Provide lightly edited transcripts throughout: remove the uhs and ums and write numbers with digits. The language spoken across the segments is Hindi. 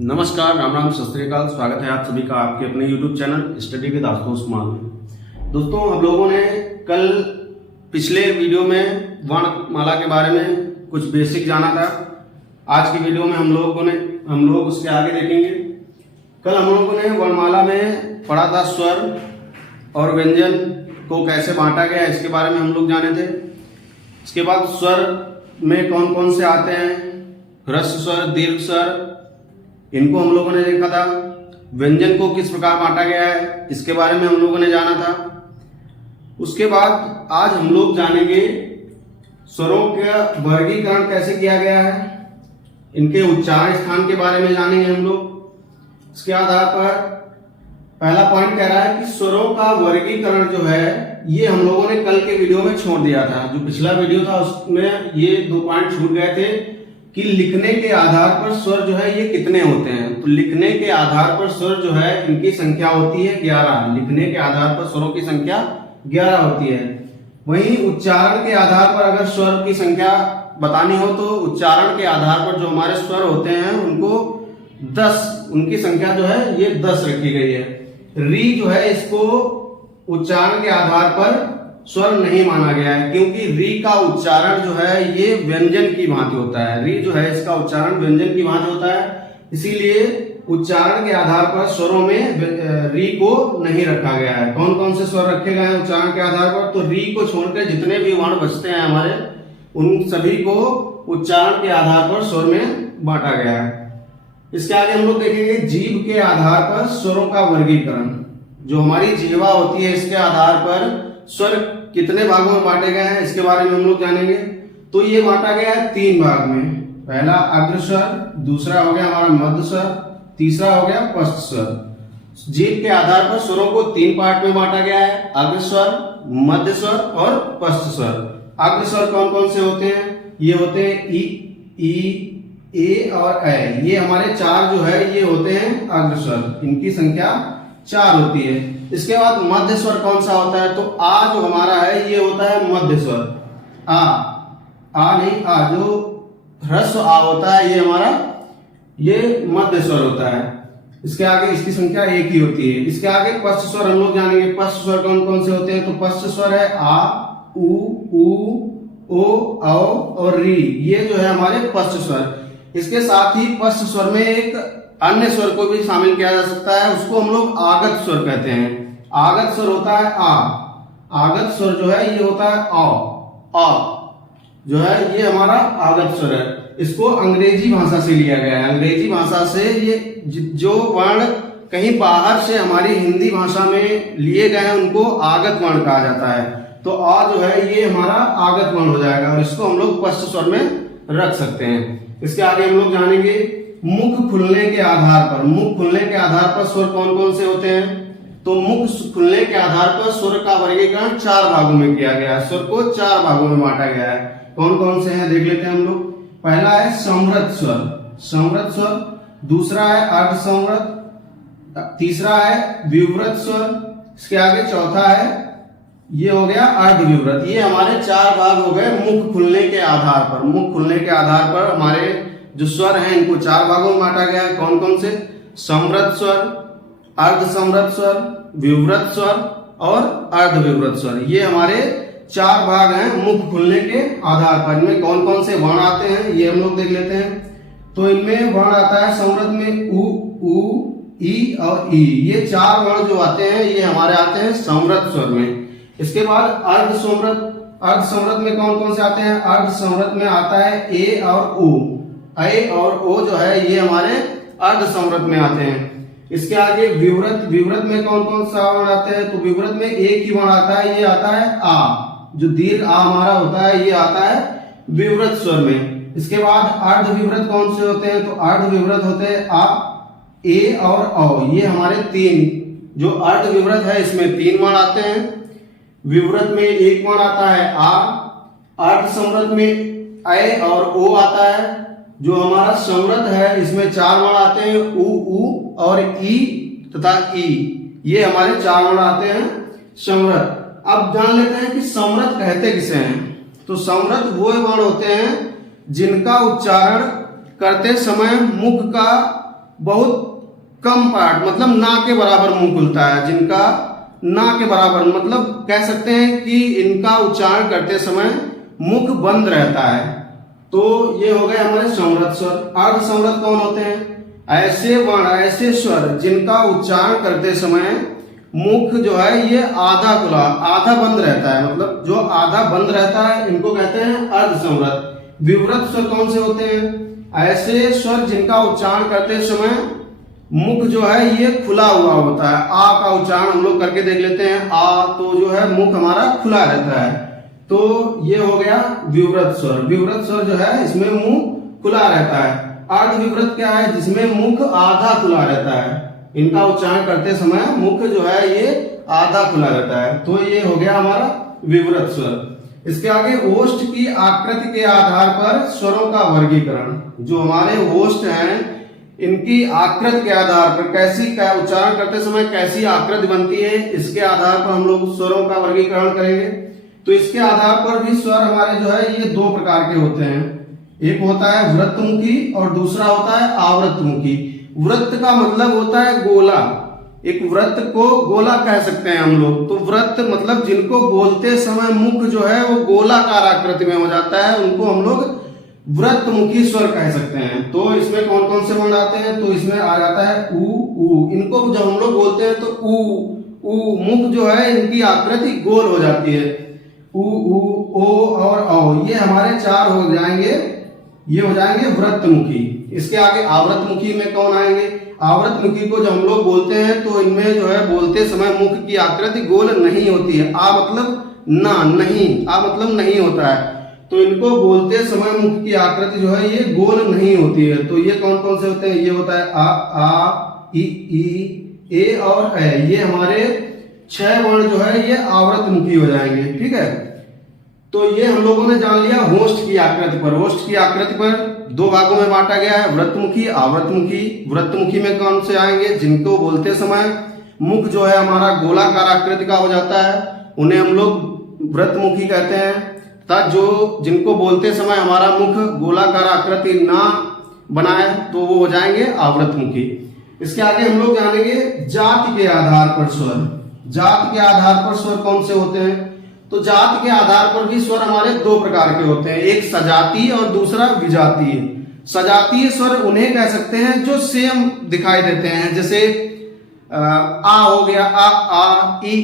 नमस्कार, राम राम, सत श्री अकाल। स्वागत है आप सभी का आपके अपने YouTube channel study with Ashutosh Kumar में। दोस्तों, हम लोगों ने कल पिछले वीडियो में वर्णमाला के बारे में कुछ बेसिक जाना था। आज की वीडियो में हम लोग उसके आगे देखेंगे। कल हम लोगों ने वर्णमाला में पढ़ा था स्वर और व्यंजन को कैसे बांटा गया, इसके बारे में हम लोग जाने थे। इसके बाद स्वर में कौन कौन से आते हैं, ह्रस्व स्वर, दीर्घ स्वर, इनको हम लोगों ने देखा था। व्यंजन को किस प्रकार बांटा गया है, इसके बारे में हम लोगों ने जाना था। उसके बाद आज हम लोग जानेंगे स्वरों का वर्गीकरण कैसे किया गया है, इनके उच्चारण स्थान के बारे में जानेंगे हम लोग। इसके आधार पर पहला पॉइंट कह रहा है कि स्वरों का वर्गीकरण जो है ये हम लोगों ने कल के वीडियो में छोड़ दिया था। जो पिछला वीडियो था उसमें ये 2 पॉइंट छूट गए थे कि लिखने के आधार पर स्वर जो है ये कितने होते हैं। तो लिखने के आधार पर स्वर जो है इनकी संख्या होती है 11। लिखने के आधार पर स्वरों की संख्या 11 होती है। वहीं उच्चारण के आधार पर अगर स्वर की संख्या बतानी हो तो उच्चारण के आधार पर जो हमारे स्वर होते हैं उनको 10, उनकी संख्या जो है ये 10 रखी गई है। री जो है इसको उच्चारण के आधार पर स्वर नहीं माना गया है, क्योंकि री का उच्चारण जो है ये व्यंजन की भांति होता है। री जो है इसका उच्चारण व्यंजन की भांति होता है, इसीलिए उच्चारण के आधार पर स्वरों में री को नहीं रखा गया है। कौन कौन से स्वर रखे गए हैं उच्चारण के आधार पर, तो री को छोड़कर जितने भी वर्ण बचते हैं हमारे, उन सभी को उच्चारण के आधार पर स्वर में बांटा गया है। इसके आगे हम लोग देखेंगे जीभ के आधार पर स्वरों का वर्गीकरण। जो हमारी जीवा होती है इसके आधार पर स्वर कितने भागों में बांटे गए हैं, इसके बारे में हम लोग जानेंगे। तो ये बांटा गया है 3 भाग में। पहला अग्र स्वर, दूसरा हो गया हमारा मध्य स्वर, तीसरा हो गया पश्च स्वर। जीभ के आधार पर स्वरों को 3 पार्ट में बांटा गया है, अग्र स्वर, मध्य स्वर और पश्च स्वर। अग्र स्वर कौन कौन से होते हैं, ये होते हैं ई, ए और ए। ये हमारे 4 जो है ये होते हैं अग्र स्वर, इनकी संख्या 4 होती है। इसके बाद मध्य स्वर कौन सा होता है, तो आ जो हमारा है ये होता है मध्य स्वर। आ नहीं, आ जो ह्रस्व आ होता है ये हमारा ये मध्य स्वर होता है। इसके आगे इसकी संख्या 1 ही होती है। इसके आगे पश्च स्वर हम लोग जानेंगे। पश्च स्वर कौन कौन से होते हैं, तो पश्च स्वर है आ, उ, ओ, औ और री। ये जो है हमारे पश्च स्वर। इसके साथ ही पश्च स्वर में एक अन्य स्वर को भी शामिल किया जा सकता है, उसको हम लोग आगत स्वर कहते हैं। आगत स्वर होता है आ। आगत स्वर जो है ये होता है आ जो है ये हमारा आगत स्वर है। इसको अंग्रेजी भाषा से लिया गया है। अंग्रेजी भाषा से ये जो वर्ण कहीं बाहर से हमारी हिंदी भाषा में लिए गए हैं उनको आगत वर्ण कहा जाता है। तो आ जो है ये हमारा आगत वर्ण हो जाएगा और इसको हम लोग पश्च स्वर में रख सकते हैं। इसके आगे हम लोग जानेंगे मुख खुलने के आधार पर। मुख खुलने के आधार पर स्वर कौन कौन से होते हैं, तो मुख खुलने के आधार पर स्वर का वर्गीकरण 4 भागों में किया गया है। स्वर को 4 भागों में बांटा गया है। कौन कौन से हैं देख लेते हैं हम लोग। पहला है समृद्ध स्वर, समृद्ध स्वर। दूसरा है अर्ध समृद्ध। तीसरा है विवृत स्वर। इसके आगे चौथा है ये हो गया अर्ध विवृत। ये हमारे 4 भाग हो गए मुख खुलने के आधार पर। मुख खुलने के आधार पर हमारे जो स्वर हैं इनको 4 भागों में बांटा गया है। कौन कौन से, समृद्ध स्वर, अर्ध समृद्ध स्वर, विवृत स्वर और अर्ध विवृत स्वर। ये हमारे 4 भाग हैं मुख खुलने के आधार पर। इनमें कौन कौन से वर्ण आते हैं ये हम लोग देख लेते हैं। तो इनमें वर्ण आता है समृद्ध में उ, ई और ई। ये 4 वर्ण जो आते हैं ये हमारे आते हैं समृद्ध स्वर में। इसके बाद अर्ध समृद्ध। अर्ध समृद्ध में कौन कौन से आते हैं, अर्ध समृद्ध में आता है ए और ओ। ए और ओ जो है ये हमारे अर्ध समृद्ध में आते हैं। इसके आगे विवृत। विवृत में कौन कौन सा वर्ण आते हैं, तो विवृत में एक ही वर्ण आता है, ये आता है आ। जो दीर्घ आ हमारा होता है ये आता है विवृत स्वर में। इसके बाद अर्ध विवृत कौन से होते हैं, तो अर्ध विवृत होते हैं आ, ए और औ। ये हमारे 3 जो अर्ध विवृत है इसमें 3 वर्ण आते हैं। विवृत में 1 वर्ण आता है आ। अर्ध समृद्ध में ए और ओ आता है। जो हमारा समृद्ध है इसमें 4 वर्ण आते हैं, उ और ई तथा ई। ये हमारे 4 वर्ण आते हैं समृद्ध। अब जान लेते हैं कि समृद्ध कहते किसे हैं। तो समृद्ध वो वर्ण होते हैं जिनका उच्चारण करते समय मुख का बहुत कम पार्ट मतलब ना के बराबर मुंह खुलता है, जिनका ना के बराबर मतलब कह सकते हैं कि इनका उच्चारण करते समय मुख बंद रहता है। तो ये हो गए हमारे समृद्ध स्वर। अर्ध समृद्ध कौन होते हैं? ऐसे वर्ण, ऐसे स्वर जिनका उच्चारण करते समय मुख जो है ये आधा खुला, आधा बंद रहता है, मतलब जो आधा बंद रहता है इनको कहते हैं अर्ध समृद्ध। विवृत स्वर कौन से होते हैं? ऐसे स्वर जिनका उच्चारण करते समय मुख जो है ये खुला हुआ होता है। आ का उच्चारण हम लोग करके देख लेते हैं, आ, तो जो है मुख हमारा खुला रहता है, तो ये हो गया विवृत स्वर। विवृत स्वर जो है इसमें मुंह खुला रहता है। अर्ध विवृत क्या है? जिसमें मुख आधा खुला रहता है, इनका उच्चारण करते समय मुख जो है ये आधा खुला रहता है, तो ये हो गया हमारा विवृत स्वर। इसके आगे ओष्ठ की आकृति के आधार पर स्वरों का वर्गीकरण। जो हमारे ओष्ठ हैं इनकी आकृति के आधार पर कैसी का उच्चारण करते समय कैसी आकृति बनती है, इसके आधार पर हम लोग स्वरों का वर्गीकरण करेंगे। तो इसके आधार पर भी स्वर हमारे जो है ये दो प्रकार के होते हैं। एक होता है वृत्तमुखी और दूसरा होता है आवृत्तमुखी। वृत्त का मतलब होता है गोला, एक वृत्त को गोला कह सकते हैं हम लोग। तो वृत्त मतलब जिनको बोलते समय मुख जो है वो गोलाकार आकृति में हो जाता है, उनको हम लोग वृत्तमुखी स्वर कह सकते हैं। तो इसमें कौन कौन से वर्ण आते हैं? तो इसमें आ जाता है उ, ऊ। इनको जब हम लोग बोलते हैं तो ऊ, मुख जो है इनकी आकृति गोल हो जाती है। उ, ओ और औ, ये हमारे चार हो जाएंगे, ये हो जाएंगे वृत्तमुखी। इसके आगे आवृत्तमुखी में कौन आएंगे? आवृत्तमुखी को जब हम लोग बोलते हैं तो इनमें जो है बोलते समय मुख की आकृति गोल नहीं होती है। आ मतलब ना, नहीं, आ मतलब नहीं होता है, तो इनको बोलते समय मुख की आकृति जो है ये गोल नहीं होती है। तो ये कौन कौन से होते हैं? ये होता है आ, ई, ए और ए। ये हमारे 6 वर्ण जो है ये आवृत्तमुखी हो जाएंगे। ठीक है, तो ये हम लोगों ने जान लिया होस्ट की आकृति पर। होस्ट की आकृति पर दो भागों में बांटा गया है, वृत्तमुखी, आवृत्तमुखी। वृत्तमुखी में कौन से आएंगे? जिनको बोलते समय मुख जो है हमारा गोलाकार आकृति का हो जाता है, उन्हें हम लोग वृत्तमुखी कहते हैं। तथा जो जिनको बोलते समय हमारा मुख गोलाकार आकृति ना बनाए तो वो हो जाएंगे आवृत्तमुखी। इसके आगे हम लोग जानेंगे जाति के आधार पर स्वर। जाति के आधार पर स्वर कौन से होते हैं? तो जाति के आधार पर भी स्वर हमारे दो प्रकार के होते हैं, एक सजातीय और दूसरा विजातीय। सजातीय स्वर उन्हें कह सकते हैं जो सेम दिखाई देते हैं, जैसे आ हो गया, आ, ई,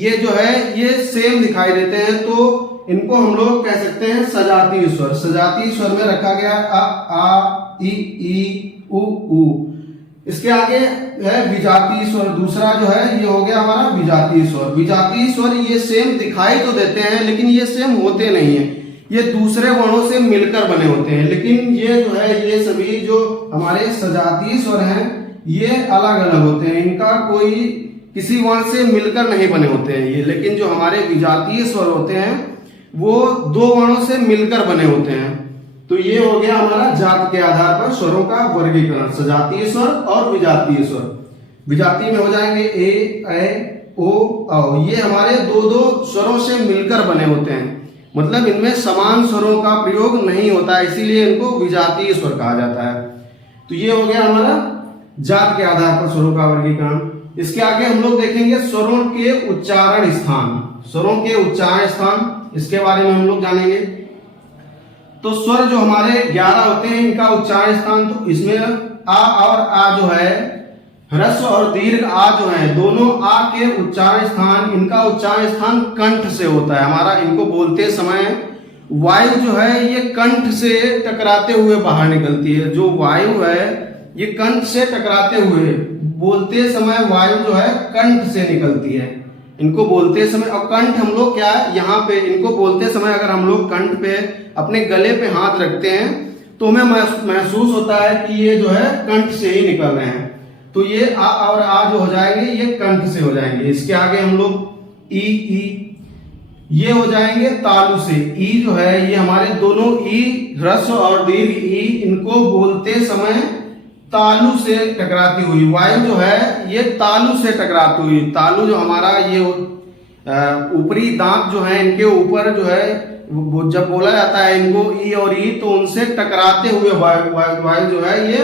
ये जो है ये सेम दिखाई देते हैं, तो इनको हम लोग कह सकते हैं सजातीय स्वर। सजातीय स्वर में रखा गया आ, ई, उ। इसके आगे है विजातीय स्वर। दूसरा जो है ये हो गया हमारा विजातीय स्वर। विजातीय स्वर ये सेम दिखाई तो देते हैं लेकिन ये सेम होते नहीं है, ये दूसरे वर्णों से मिलकर बने होते हैं। लेकिन ये जो है ये सभी जो हमारे सजातीय स्वर हैं ये अलग अलग होते हैं, इनका कोई किसी वर्ण से मिलकर नहीं बने होते हैं ये। लेकिन जो हमारे विजातीय स्वर होते हैं वो दो वर्णों से मिलकर बने होते हैं। तो ये हो गया हमारा जाति के आधार पर स्वरों का वर्गीकरण, सजातीय स्वर और विजातीय स्वर। विजातीय में हो जाएंगे ए, ओ, औ। ये हमारे दो दो स्वरों से मिलकर बने होते हैं, मतलब इनमें समान स्वरों का प्रयोग नहीं होता है, इसीलिए इनको विजातीय स्वर कहा जाता है। तो ये हो गया हमारा जाति के आधार पर स्वरों का वर्गीकरण। इसके आगे हम लोग देखेंगे स्वरों के उच्चारण स्थान। स्वरों के उच्चारण स्थान इसके बारे में हम लोग जानेंगे। तो स्वर जो हमारे 11 होते हैं इनका उच्चारण स्थान, तो इसमें आ और आ जो है, ह्रस्व और दीर्घ आ जो है, दोनों आ के उच्चारण स्थान, इनका उच्चारण स्थान कंठ से होता है हमारा। इनको बोलते समय वायु जो है ये कंठ से टकराते हुए बाहर निकलती है। जो वायु है ये कंठ से टकराते हुए बोलते समय वायु जो है कंठ से निकलती है इनको बोलते समय। और कंठ हम लोग क्या है यहाँ पे इनको बोलते समय अगर हम लोग कंठ पे अपने गले पे हाथ रखते हैं तो हमें महसूस होता है कि ये जो है कंठ से ही निकल रहे हैं। तो ये आ और आ जो हो जाएंगे ये कंठ से हो जाएंगे। इसके आगे हम लोग ई ये हो जाएंगे तालु से। ई जो है ये हमारे दोनों ई, ह्रस्व और दीर्घ ई, इनको बोलते समय तालु से टकराती हुई वायु जो है ये तालु से टकराती हुई। तालु जो हमारा ये ऊपरी दांत जो है इनके ऊपर जो है जब बोला जाता है इनको ई और ई, तो उनसे टकराते हुए वायु जो है ये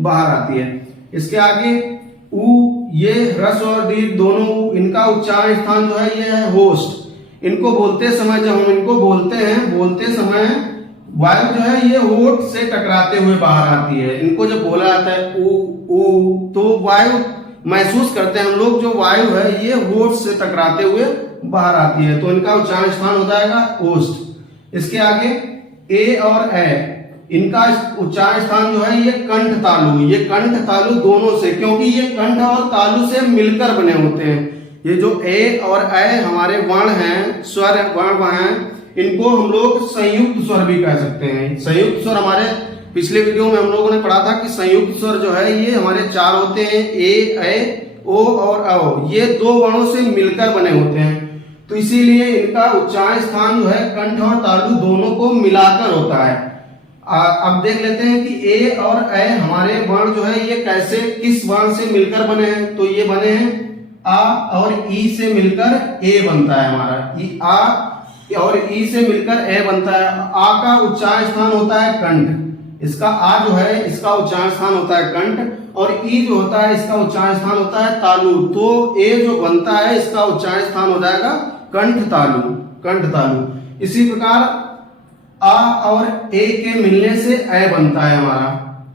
बाहर आती है। इसके आगे उ, ये ह्रस्व और दीर्घ दोनों, इनका उच्चारण स्थान जो है ये है होस्ट। इनको बोलते समय, जब हम इनको बोलते हैं, बोलते समय वायु जो है ये होठ से टकराते हुए बाहर आती है। इनको जब बोला जाता है ऊ, तो वायु महसूस करते हैं हम लोग, जो वायु है ये होठ से टकराते हुए बाहर आती है, तो इनका उच्चारण स्थान हो जाएगा ओष्ठ। इसके आगे ए और ए, इनका उच्चारण स्थान जो है ये कंठ तालु, ये कंठ तालु दोनों से, क्योंकि ये कंठ और तालु से मिलकर बने होते हैं। ये जो ए और ए हमारे वर्ण हैं, स्वर वर्ण हैं, इनको हम लोग संयुक्त स्वर भी कह सकते हैं। संयुक्त स्वर हमारे पिछले वीडियो में हम लोगों ने पढ़ा था कि संयुक्त स्वर जो है ये हमारे 4 होते हैं, ए, ओ और औ, ये 2 वर्णों से मिलकर बने होते हैं। तो इसीलिए इनका उच्चारण स्थान जो है कंठ और तालु दोनों को मिलाकर होता है। अब देख लेते हैं कि ए और ए हमारे वर्ण जो है ये कैसे, किस वर्ण से मिलकर बने हैं। तो ये बने हैं आ और ई से मिलकर ए बनता है हमारा, आ और ई से मिलकर ए बनता है। आ का उच्चारण स्थान होता है कंठ, इसका आ जो है इसका उच्चारण स्थान होता है कंठ, और ई जो होता है इसका उच्चारण स्थान होता है तालु। तो ए जो बनता है इसका उच्चारण स्थान हो जाएगा कंठ तालु, कंठ तालु। इसी प्रकार आ और ए के मिलने से ए बनता है हमारा।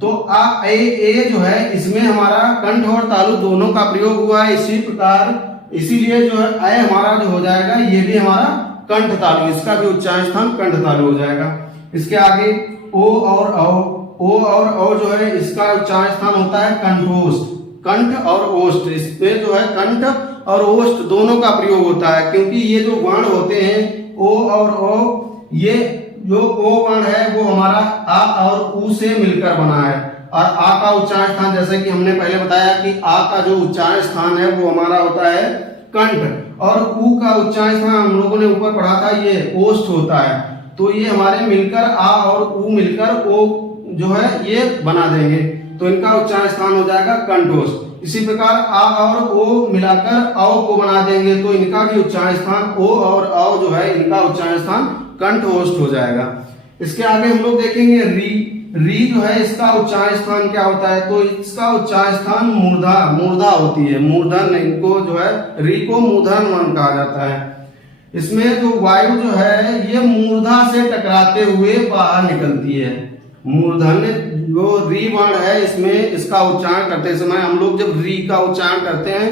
तो आ ए जो है इसमें हमारा कंठ और तालु दोनों का प्रयोग हुआ है। इसी प्रकार इसीलिए जो है ए हमारा जो हो जाएगा ये भी हमारा कंठ तालु, इसका भी उच्चारण स्थान कंठ तालु हो जाएगा। इसके आगे ओ और औ जो है इसका उच्चारण स्थान होता है कंठोष्ठ, कंठ और ओष्ठ। इसमें जो है कंठ और ओष्ठ दोनों का प्रयोग होता है, क्योंकि ये जो वर्ण होते हैं ओ और ओ, ये जो ओ वर्ण है वो हमारा आ और उ से मिलकर बना है। और आ का उच्चारण स्थान, जैसे कि हमने पहले बताया कि आ का जो उच्चारण स्थान है वो हमारा होता है कंठ, और उ का उच्चारण स्थान हम लोगों ने ऊपर पढ़ा था ये ओष्ठ होता है। तो ये हमारे मिलकर आ और उ मिलकर ओ जो है ये बना देंगे, तो इनका उच्चारण स्थान हो जाएगा कंठोष्ठ। इसी प्रकार आ और ओ मिलाकर औ को बना देंगे, तो इनका भी उच्चारण स्थान ओ और औ जो है इनका उच्चारण स्थान कंठोष्ठ हो जाएगा। इसके आगे हम लोग देखेंगे री जो है इसका उच्चारण स्थान क्या होता है। तो इसका उच्चारण स्थान मूर्धा होती है, मूर्धन, इनको जो है री को मूर्धन वर्ण कहा जाता है। इसमें जो वायु जो है ये मूर्धा से टकराते हुए बाहर निकलती है। मूर्धन जो री वर्ण है इसमें इसका उच्चारण करते समय हम लोग जब री का उच्चारण करते हैं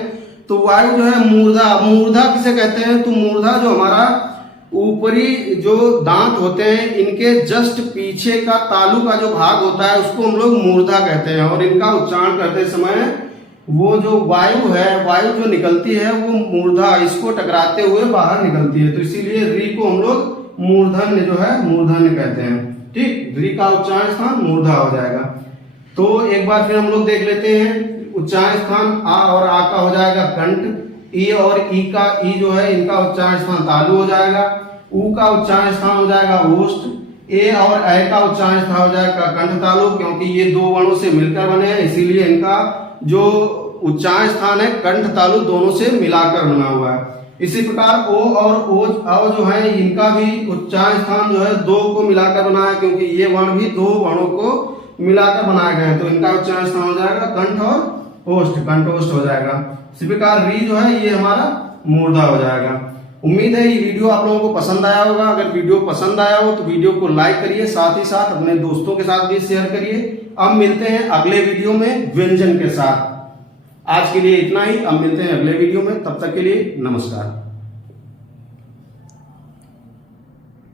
तो वायु जो है मूर्धा किसे कहते हैं। तो मूर्धा जो हमारा ऊपरी जो दांत होते हैं इनके जस्ट पीछे का तालु का जो भाग होता है उसको हम लोग मूर्धा कहते हैं, और इनका उच्चारण करते समय वो जो वायु है, वायु जो निकलती है वो मूर्धा इसको टकराते हुए बाहर निकलती है। तो इसीलिए री को हम लोग मूर्धन्य जो है मूर्धन्य कहते हैं। ठीक, री का उच्चारण स्थान मूर्धा हो जाएगा। तो एक बार फिर हम लोग देख लेते हैं, उच्चारण स्थान आ और आ का हो जाएगा कंठ, ई और ई का ई जो है इनका उच्चारण स्थान तालु हो जाएगा, उ का उच्चारण स्थान हो जाएगा ओष्ठ, ए और ए का उच्चारण स्थान हो जाएगा कंठ तालु, क्योंकि ये 2 वर्णों से मिलकर बने हैं इसीलिए इनका जो उच्चारण स्थान है कंठ तालु दोनों से मिलाकर बना हुआ है। इसी प्रकार ओ और औ जो है इनका भी उच्चारण स्थान जो है 2 को मिलाकर बना है, क्योंकि ये वर्ण भी 2 वर्णों को मिलाकर बनाए गए हैं, तो इनका उच्चारण स्थान हो जाएगा कंठ और ओष्ठ, कंठोष्ठ हो जाएगा। इसी प्रकार री जो है ये हमारा मूर्धा हो जाएगा। उम्मीद है ये वीडियो आप लोगों को पसंद आया होगा। अगर वीडियो पसंद आया हो तो वीडियो को लाइक करिए, साथ ही साथ अपने दोस्तों के साथ भी शेयर करिए। अब मिलते हैं अगले वीडियो में व्यंजन के साथ। आज के लिए इतना ही, अब मिलते हैं अगले वीडियो में, तब तक के लिए नमस्कार।